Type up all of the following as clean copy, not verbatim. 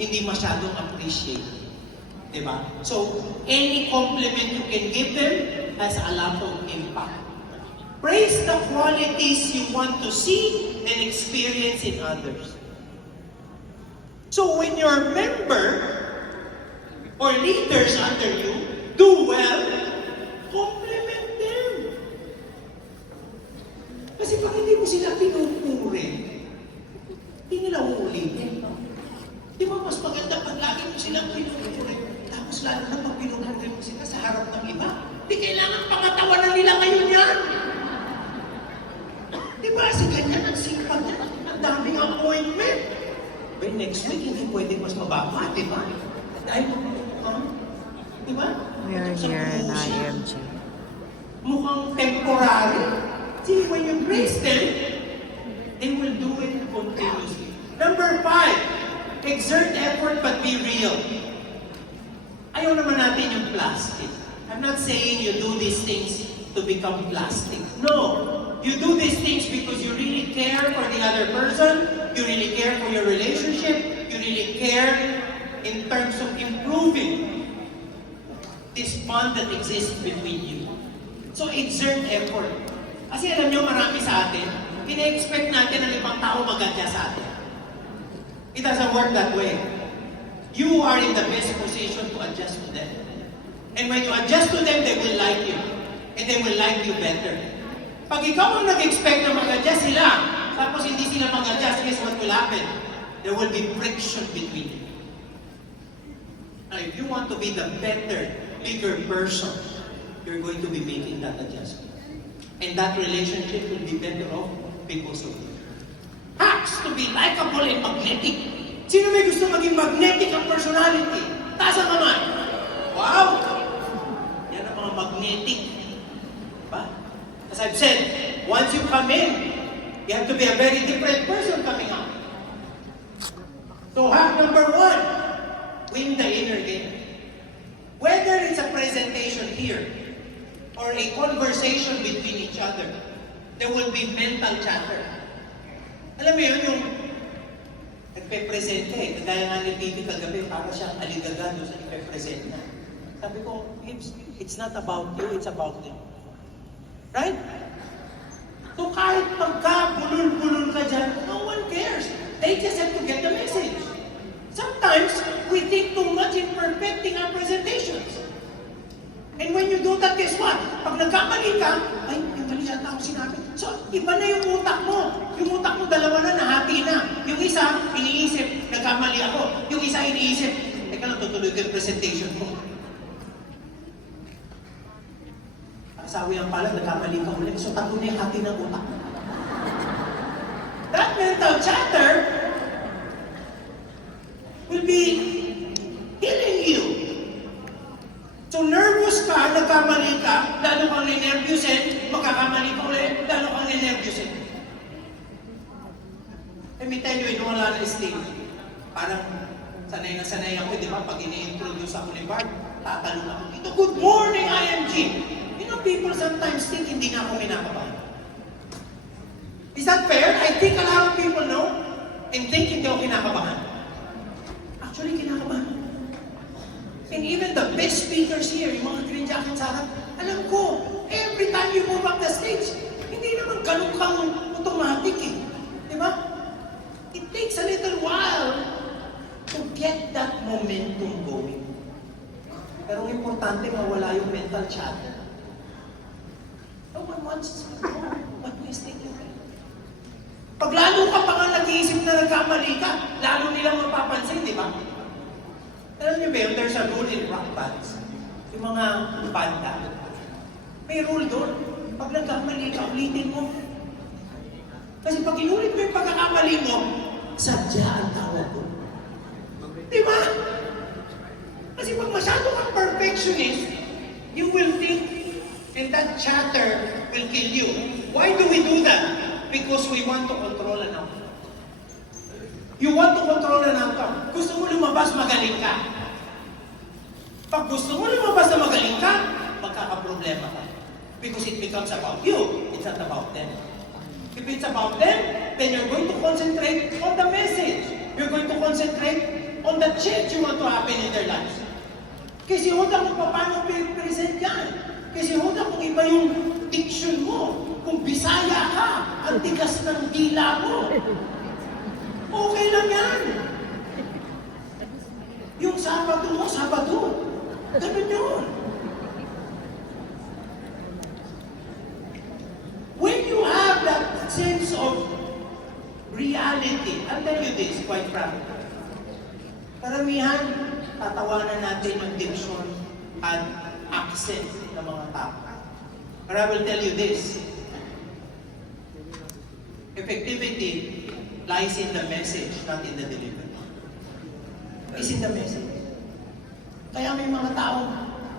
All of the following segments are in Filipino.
hindi masyadong appreciate. Diba? So, any compliment you can give them has a lot of impact. Praise the qualities you want to see and experience in others. So when your member or leaders under you do well, compliment them. Kasi pag hindi mo sila pinupuri, hindi nila uulitin. Di ba mas maganda pag lagi mo silang pinupuri, tapos lalo na pag pinupuri mo sila sa harap ng iba, di kailangan pangatawanan nila ngayon yan. Di ba? Kasi ganyan ang sipag niya. Ang daming appointment. But next week, hindi pwede mas mababa, di ba? Dahil, di ba? We are here in IMG. Mukhang temporary. See, when you praise them, they will do it continuously. Number 5, exert effort but be real. Ayaw naman natin yung plastic. I'm not saying you do these things to become plastic. No. You do these things because you really care for the other person, you really care for your relationship, you really care in terms of improving this bond that exists between you. So exert effort. Kasi alam nyo, marami sa atin, ina-expect natin ang ibang tao mag-adjust sa atin. It doesn't work that way. You are in the best position to adjust to them. And when you adjust to them, they will like you. And they will like you better. Pag ikaw ang nag-expect na mag-adjust sila, tapos hindi sila mag-adjust, guess what will happen? There will be friction between you. Now, if you want to be the better, bigger person, you're going to be making that adjustment. And that relationship will be better off because of you. Hacks to be likable and magnetic. Sino may gusto maging magnetic ang personality? Taas ang kamay. Wow! Yan ang mga magnetic. Diba? As I've said, once you come in, you have to be a very different person coming out. So hack number 1, win the inner game. Whether it's a presentation here or a conversation between each other, there will be mental chatter. Alam mo yun, yung nagpe-present ka eh, kagaya nga ni Titi kagabi, para siyang aligaga doon sa ipe-present na. Sabi ko, it's not about you, it's about them. Right? So kahit pagka-bulol-bulol ka dyan, no one cares. They just have to get the message. Sometimes, we think too much in perfecting our presentations. And when you do that, guess what? Pag nagkamali ka, ay, yung mali yata ako sinabi. So, iba na yung utak mo. Yung utak mo, dalawa na, nahati na. Yung isa, iniisip, nagkamali ako. Yung isa, iniisip, teka lang, tutuloy ko yung presentation ko. Sabi ang pala, nagkamali ka ulit. So, tatlo na yung hati ng utak. That mental chatter will be killing you. So, nervous ka, nagkamali ka, lalo kang ninervyusin, magkakamali ka ulit, lalo kang ninervyusin. Let me tell you, wala na stage. Parang sanay na sanay ako, di ba? Pag ini-introduce ako ni Bart, tatalong ako dito, "Good morning, IMG!" People sometimes think hindi na ako kinakabahan. Is that fair? I think a lot of people know and think hindi ako kinakabahan. Actually, kinakabahan. And even the best speakers here, yung mga green jackets sa harap, alam ko, every time you move up the stage, hindi naman ganun kang automatic eh. Di ba? It takes a little while to get that momentum going. Pero ang importante, mawala yung mental chatter. No one wants to know what mistake you made. Pag lalo ka pa nga nag-iisip na nagkamali ka, lalo nilang mapapansin, di ba? Alam niyo ba yun, there's a rule in rock bands. Yung mga banda. May rule doon. Pag nagkamali ka, ulitin mo. Kasi pag inulit mo yung pagkakamali mo, sadya ang tawag ko. Di ba? Kasi pag masyado kang perfectionist, you will think, and that chatter will kill you. Why do we do that? Because we want to control an outcome. You want to control an outcome. Gusto mo lumabas, magaling ka. Pag gusto mo lumabas na magaling ka, magkakaproblema ka. Because it becomes about you, it's not about them. If it's about them, then you're going to concentrate on the message. You're going to concentrate on the change you want to happen in their lives. Kasi huwag kung paano present yan. Kasi huwag kung iba yung diction mo. Kung Bisaya ka, ang tigas ng dila mo. Okay lang yan. Yung Sabado mo, Sabado. Ganun yun. When you have that sense of reality, I'll tell you this, quite frankly. Karamihan, tatawanan natin yung diction at accent ng mga tao. But I will tell you this. Effectivity lies in the message, not in the delivery. It's in the message. Kaya may mga tao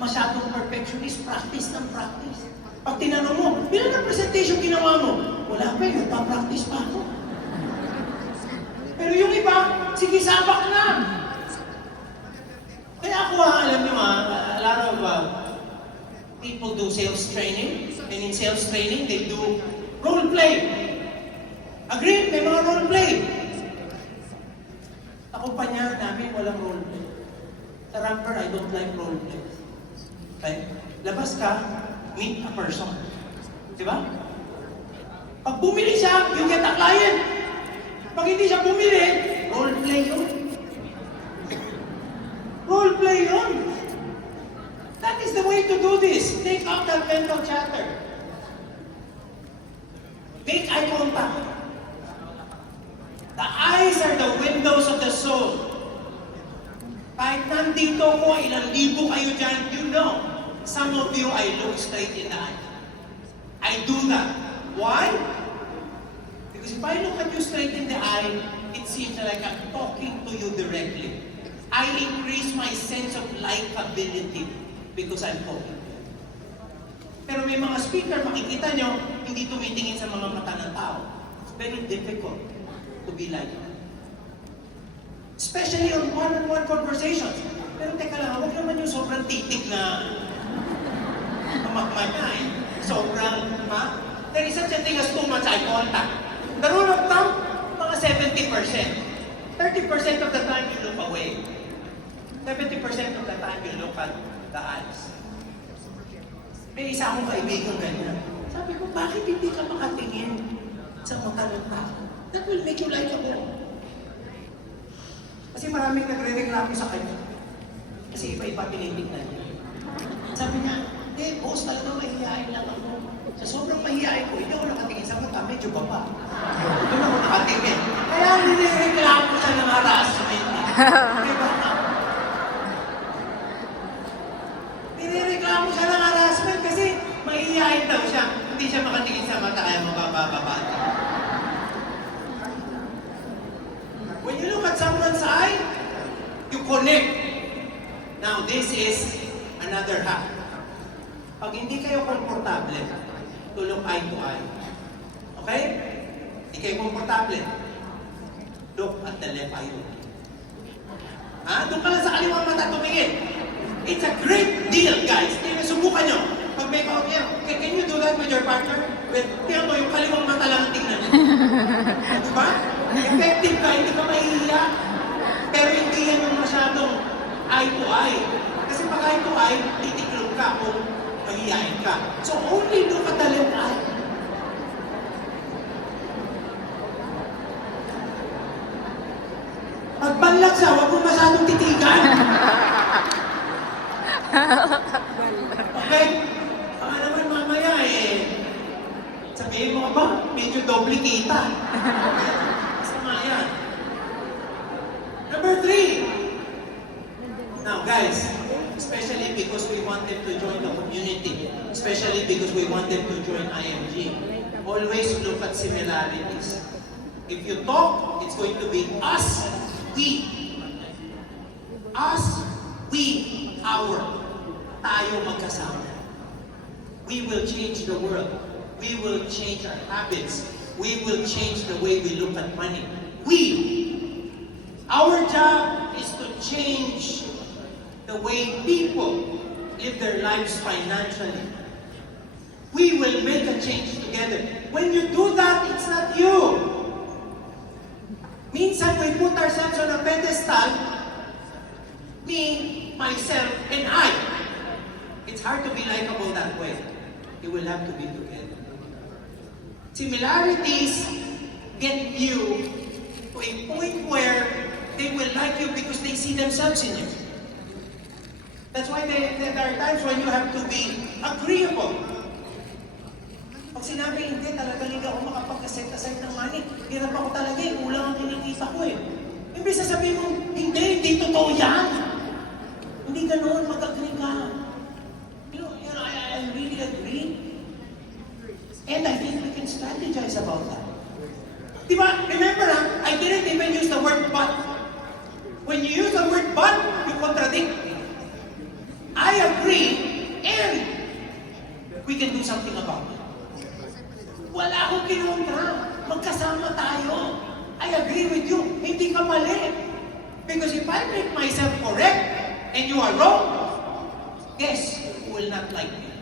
masyadong perfectionist, practice ng practice. Pag tinanong mo, ilan ang presentation ginawa mo? Wala pa yun, nagpa-practice pa ako. Pero yung iba, sige, sabak na. Kaya ako, alam nyo a lot of people do sales training, and in sales training, they do role play. Agree? May mga role play. Sa kumpanya namin, walang role play. Sa Ramper, I don't like role play. Okay? Labas ka, meet a person. Diba? Pag bumili siya, you get a client. Pag hindi siya bumili, role play yun. Role play yun. That is the way to do this. Take out that mental chatter. Make eye contact. The eyes are the windows of the soul. Kahit nandito ko, ilang libo kayo dyan, you know, some of you, I look straight in the eye. I do that. Why? Because if I look at you straight in the eye, it seems like I'm talking to you directly. I increase my sense of likability because I'm talking to you. Pero may mga speaker, makikita nyo, hindi tumitingin sa mga mata ng tao. It's very difficult to be like that. Especially on one-on-one conversations. Pero teka lang, huwag naman yung sobrang titig na mamakmanya eh. Sobrang, there is such a thing as too much eye contact. The rule of thumb, mga 70%. 30% of the time you look away. 70% of the time you look at the eyes. May isa akong kaibigan ganyan. Sabi ko, bakit hindi ka makatingin sa mata ng tao? That will make you likable. Kasi maraming nagre-reklamo sa kanya. Kasi iba-iba tinitignan niya. Sabi niya, boss, talagang mahihain lang ako. Sa sobrang mahihain ko, hindi ako nakatingin sa mata, medyo baba. Doon ako nakatingin. Kaya nire-reklamo siya ng harassment. Diba? Nire-reklamo siya ng harassment kasi mahihain daw siya. Hindi siya makatingin sa mata, kaya mababa. When you look at someone's eye, you connect. Now, this is another hack. Pag hindi kayo komportable, to look eye to eye. Okay? Hindi kayo komportable. Look at the left eye. Doon ka lang sa kaliwang mata tumingin. It's a great deal, guys. Subukan nyo. Pag may can you do that with your partner? Tingnan mo, yung kaliwang mata lang ang tingnan nyo. Diba? Effective ka, hindi ka mahihiya. Pero hindi yan yung masyadong eye to eye. Kasi pag eye to eye, titiklog ka kung mahihiyain ka. So only look at the left eye. Pagbanlag siya, huwag mo masyadong titigan. Okay? Baka naman mamaya sabihin mo ba, medyo doble kita. Number 3. Now guys, especially because we want them to join the community, especially because we want them to join IMG, always look at similarities. If you talk, it's going to be us, we. Us, we, our. Tayo magkasama. We will change the world. We will change our habits. We will change the way we look at money. We. Our job is to change the way people live their lives financially. We will make a change together. When you do that, it's not you. Minsan we put ourselves on a pedestal myself, and I. It's hard to be likable that way. You will have to be together. Similarities get you to a point where they will like you because they see themselves in you. That's why there are times when you have to be agreeable. Pag sinabi, hindi, talaga hindi ako makapag-set aside ng money. Hirap ako talaga eh, kulang ang kinikita ko eh. Imbes sasabihin mo, hindi totoo yan. Hindi ganoon, mag-agree ka. I really agree. And I think we can strategize about that. Diba, remember I didn't even use the word but. When you use the word but, you contradict. I agree, and we can do something about it. Wala akong kinontra. Magkasama tayo. I agree with you. Hindi ka mali. Because if I make myself correct and you are wrong, guess who will not like me?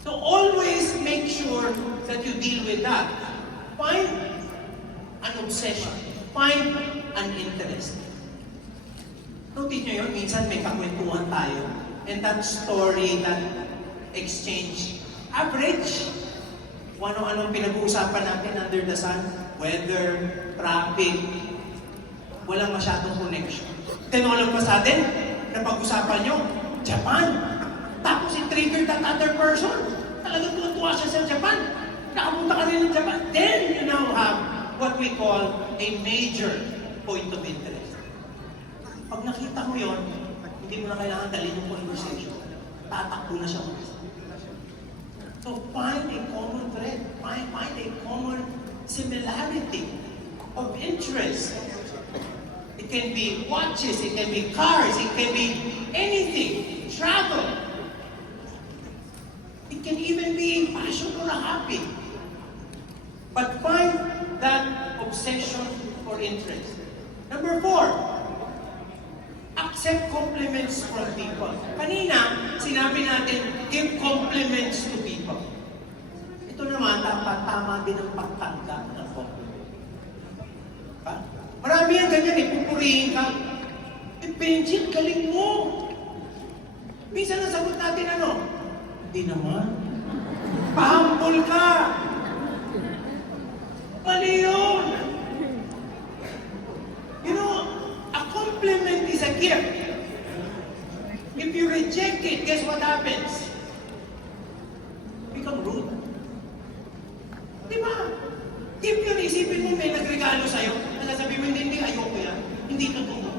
So always make sure that you deal with that. Find an obsession. Find an interest. Notice nyo yun, minsan may kakwentuhan tayo. And that story, that exchange, average. Kung ano-anong pinag-uusapan natin under the sun, weather, traffic, walang masyadong connection. Then all of a sudden, napag-usapan nyo, Japan. Tapos i-trigger that other person. Talagang tuwa siya sa Japan. Nakapunta ka rin ng Japan. Then you now have what we call a major point of interest. Pag nakita mo yon, hindi mo na kailangan dalhin yung conversation. Tatakbo na siya. So find a common thread. Find a common similarity of interest. It can be watches, it can be cars, it can be anything. Travel. It can even be passion or a hobby. But find that obsession or interest. Number 4, accept compliments from people. Kanina, sinabi natin, give compliments to people. Ito naman, tama din ang pagtanggap ng compliment. Ha? Marami yan ganyan, pupurihin ka. Benjin, galing mo. Minsan nasagot natin ano? Hindi naman. Pahambol ka. Mali yun. You know, a compliment is a gift. If you reject it, guess what happens? Become rude. Diba? If yun, isipin mo may nagregalo sa'yo, nasasabi mo, hindi, ayoko yan. Hindi totoo.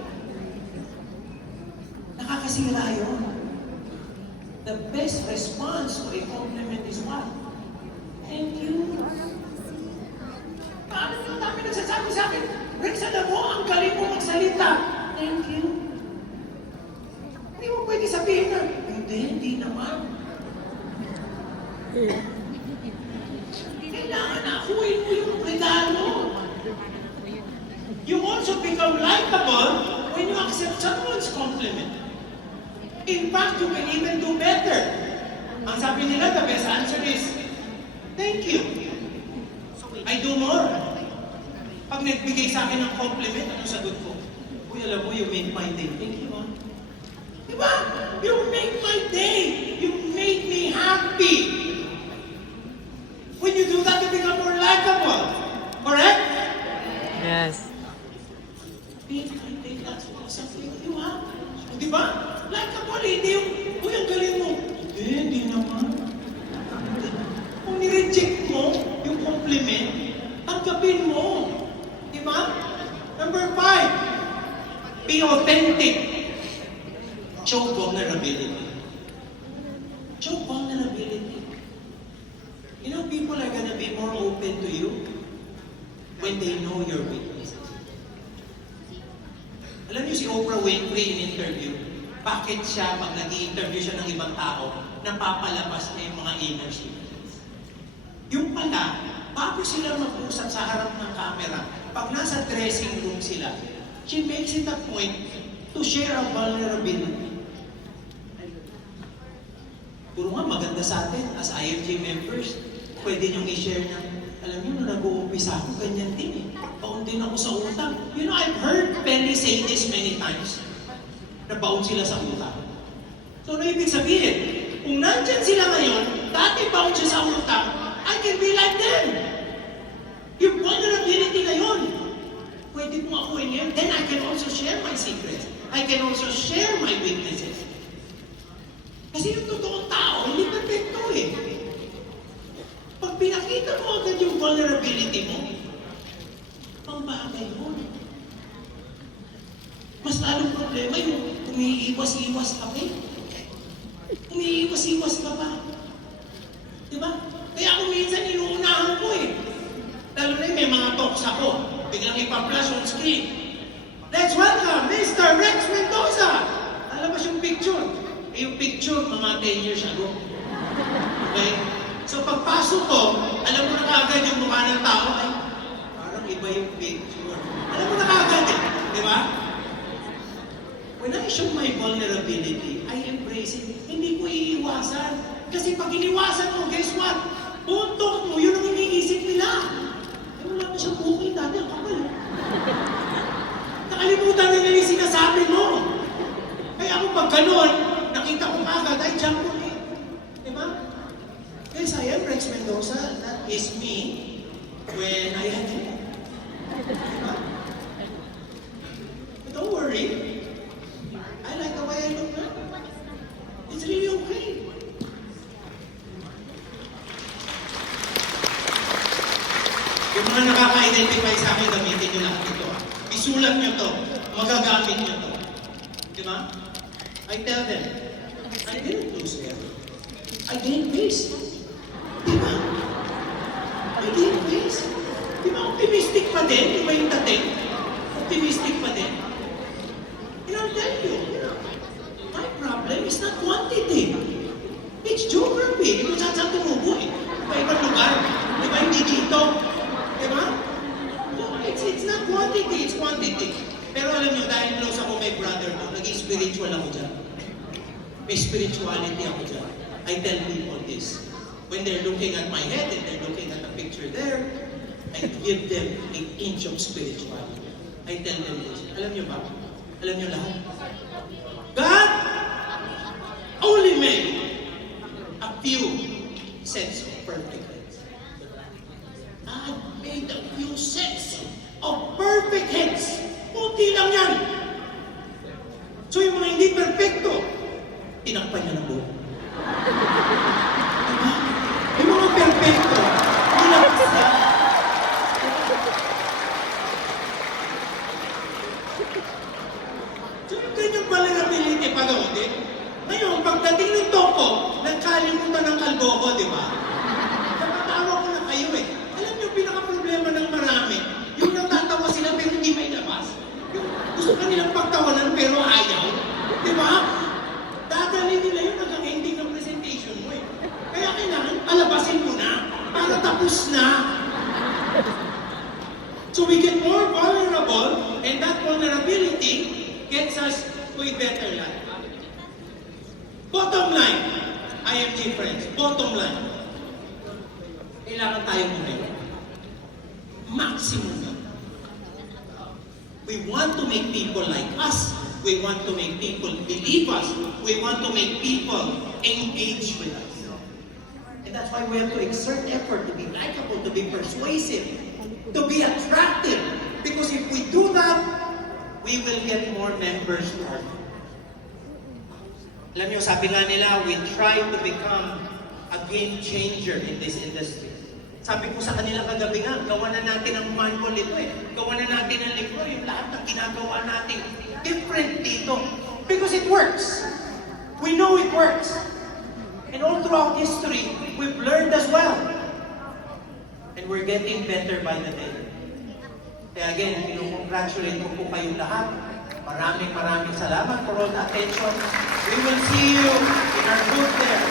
Nakakasira yun. The best response to a compliment is what? Thank you. Paano nyo dami nagsasabi sa akin? Rex, alam mo, ang galing mo magsalita. Thank you. Hindi mo pwede sabihin na, hindi naman. Kailangan na akuin mo yung regalo. You also become likable when you accept someone's compliment. In fact, you can even do better. Ang sabi nila, the best answer is, thank you. I do more. Pag nagbigay sa akin ng compliment, ano sagot ko? Uy, alam mo, you make my day. Thank you, man. Diba? You make my day. You make me happy. When you do that, you become more likable. Correct? Yes. Make my day, that's awesome. Thank you, ha? Diba? Likable, hindi yung, uy, ang galing mo. Hindi naman. Kung nireject mo yung compliment, tanggapin mo. Diba? Number 5, be authentic. Show vulnerability. Show vulnerability. You know, people are gonna be more open to you when they know your weaknesses. Alam niyo si Oprah Winfrey in interview, bakit siya, pag nag-i-interview siya ng ibang tao, napapalabas na yung mga inner secrets? Yung pala, bago sila mag-usap sa harap ng camera, pag nasa dressing room sila, she makes it a point to share a vulnerability. Puro nga maganda sa atin, as IMG members, pwede niyong i-share na, alam niyo, nung nag-uumpisa ako, ganyan din eh. Paun din ako sa utang. You know, I've heard belly say this many times, nabaon sila sa utang. So, ano ibig sabihin? Kung nandyan sila ngayon, dati baon siya sa utang, I can be like them. Yung vulnerability na yun, pwede kong akuin yun. Then I can also share my secrets. I can also share my weaknesses. Kasi yung totoong tao, hindi perfecto eh. Pag pinakita mo agad yung vulnerability mo, pambagay mo. Mas lalong problema yung umiiwas-iwas ka pa eh. Umiiwas-iwas ka pa. Diba? Kaya ako minsan inuunahan ko eh. Lalo na may mga talks ako. Biglang ipa-flash on screen. Let's welcome Mr. Rex Mendoza! Alabas yung picture. Yung picture mga 10 years ago. Okay? So pagpasok ko, alam mo na kagad yung mukha ng tao, ay parang iba yung picture. Alam mo na kagad eh. Di ba? When I show my vulnerability, I embrace it. Hindi ko iiwasan. Kasi pag iniwasan mo, guess what? Puntok mo, yun ang iniisip nila. Eh, wala pa siyang bukay dati, ang kapal. Nakalimutan nila yung sinasabi mo. Kaya ako pag ganun, nakita ko agad, I jump on it. Diba? Yes, I am Rex Mendoza. That is me when I had it. Diba? But don't worry. I like the way I look now. It's really okay. Yung mga nakaka-identify sa akin, gamitin nyo lahat ito. Isulat nyo to. Magagamit nyo to. Diba? I tell them, I didn't lose hair. I gained face. Diba? I gained face. Diba? Optimistic pa din. Diba yung dating? Optimistic pa din. And I'll tell you, my problem is not quantity. It's geography. Ito saan tumubo eh. Iba-ibang lugar. Diba hindi dito? Diba? No, it's not quantity, it's quantity. Pero alam niyo, dahil close ako kay brother ko, naging spiritual ako dyan. May spirituality ako dyan. I tell people this. When they're looking at my head and they're looking at the picture there, I give them an inch of spirituality. I tell them this. Alam niyo ba? Alam niyo lahat? God only made a few sets of perfect heads. God made a few sets of perfect heads. Kunti lang yan. So yung mga hindi perfecto, tinakpan niya ng buhok. Diba? Yung mga perfecto, nilabas niya. So yung kanyang vulnerability pag-audit. Ngayon, pagdating ng toko, nagkalimutan ng kalbo ko, di ba? Napatawa ko na kayo eh. Alam niyo, pinaka-problema ng marami, yung natatawa sila pero hindi may labas. Yung gusto ka nilang pagtawanan pero ayaw. Di ba? Dadalhin nila yun hanggang ending ng presentation mo eh. Kaya kailangan palabasin mo na para tapos na. So we get more vulnerable and that vulnerability gets us to a better life. Bottom line, IMG friends, bottom line, kailangan tayong umelo. Maximum. We want to make people like us. We want to make people believe us. We want to make people engage with us. And that's why we have to exert effort to be likable, to be persuasive, to be attractive. Because if we do that, we will get more members to our group. Alam niyo, sabi nga nila, we try to become a game changer in this industry. Sabi ko sa kanila kagabi nga, gawa na natin ang manual ito eh. Gawa na natin ang libro, yung lahat ng ginagawa natin. Different dito. Because it works. We know it works. And all throughout history, we've learned as well. And we're getting better by the day. Kaya again, congratulate ko po kayong lahat. Maraming salamat for all the attention. We will see you in our booth there.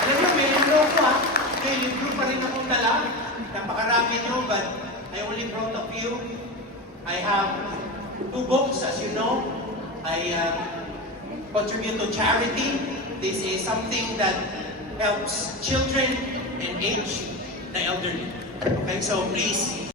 Alam niyo, may libro ko ha. May libro pa rin akong dala. Napakarami niyo, but I only brought a few. I have 2 books, as you know. I contribute to charity. This is something that helps children and age the elderly. Okay, so please